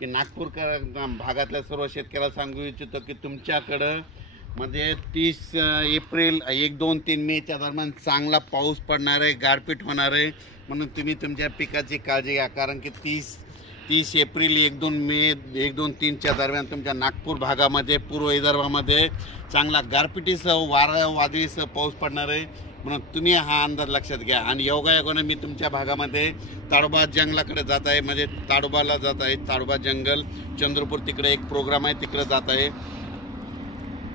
की नागपूर भागातल्या सर्व शेतकऱ्याला सांगू इच्छितो की तुमच्याकडं म्हणजे 30 एप्रिल 1, 2, 3 मेच्या दरम्यान चांगला पाऊस पडणार आहे, गारपीट होणार आहे, म्हणून तुम्ही तुमच्या पिकाची काळजी घ्या. कारण की 30 एप्रिल 1, 2 मे 1, 2, 3च्या दरम्यान तुमच्या नागपूर भागामध्ये, पूर्व विदर्भामध्ये चांगला गारपिटीसह वादळीसह पाऊस पडणार आहे, म्हणून तुम्ही हा अंदाज लक्षात घ्या. आणि योगायोगानं मी तुमच्या भागामध्ये ताडोबा जंगलाकडे जात आहे, म्हणजे ताडोबाला जात आहे. ताडोबा जंगल चंद्रपूर तिकडे एक प्रोग्राम आहे, तिकडे जात आहे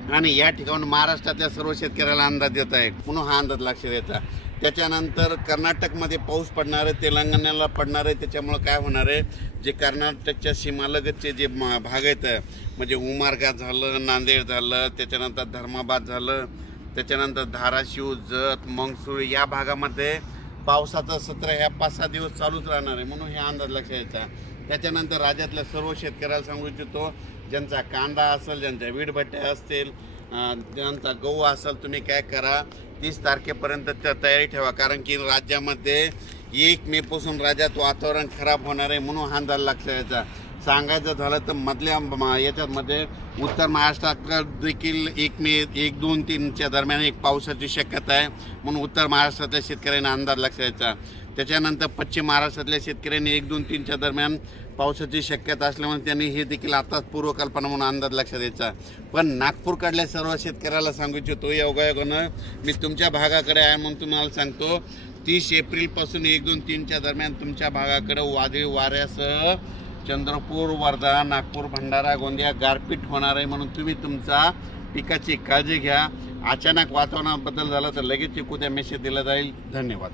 आणि या ठिकाणी महाराष्ट्रातल्या सर्व शेतकऱ्याला अंदाज देत आहे, म्हणून हा अंदाज लक्षात द्यायचा. त्याच्यानंतर कर्नाटकमध्ये पाऊस पडणार आहे, तेलंगणाला पडणार आहे. त्याच्यामुळं काय होणार आहे, जे कर्नाटकच्या सीमालगतचे जे भाग आहेत, म्हणजे उमरगा झालं, नांदेड झालं, त्याच्यानंतर धर्माबाद झालं, त्याच्यानंतर धाराशिव, जत, मंगसूळ या भागामध्ये पावसाचं सत्र ह्या 5-6 दिवस चालूच राहणार आहे, म्हणून हे अंदाज लक्षात द्यायचा. त्याच्यानंतर राज्यातल्या सर्व शेतकऱ्याला सांगू इच्छितो, ज्यांचा कांदा असेल, ज्यांच्या वीटभट्ट्या असतील, ज्यांचा गहू असेल, तुम्ही काय करा 30 तारखेपर्यंत तयारी ठेवा. कारण की राज्यामध्ये 1 मेपासून राज्यात वातावरण खराब होणार आहे, म्हणून हा अंदाज लक्षात द्यायचा. सांगायचं झालं तर मधल्या याच्यामध्ये उत्तर महाराष्ट्रात देखील 1 मे 1, 2, 3च्या दरम्यान एक पावसाची शक्यता आहे, म्हणून उत्तर महाराष्ट्रातल्या शेतकऱ्यांना अंदाज लक्षात द्यायचा. त्याच्यानंतर पश्चिम महाराष्ट्रातल्या शेतकऱ्यांनी 1, 2, 3च्या दरम्यान पावसाची शक्यता असल्यामुळे त्यांनी हे देखील आताच पूर्वकल्पना म्हणून अंदाज लक्षात द्यायचा. पण नागपूरकडल्या सर्व शेतकऱ्याला सांगू इच्छितो, योगायोगानं मी तुमच्या भागाकडे आहे म्हणून तुम्हाला सांगतो, 30 एप्रिलपासून 1, 2, 3च्या दरम्यान तुमच्या भागाकडे वादळी वाऱ्यासह चंद्रपूर, वर्धा, नागपूर, भंडारा, गोंदिया गारपीट होणार आहे, म्हणून तुम्ही तुमचा पिकाची काळजी घ्या. अचानक वातावरणात बदल झाला तर लगेच उद्या मेसेज दिला जाईल. धन्यवाद.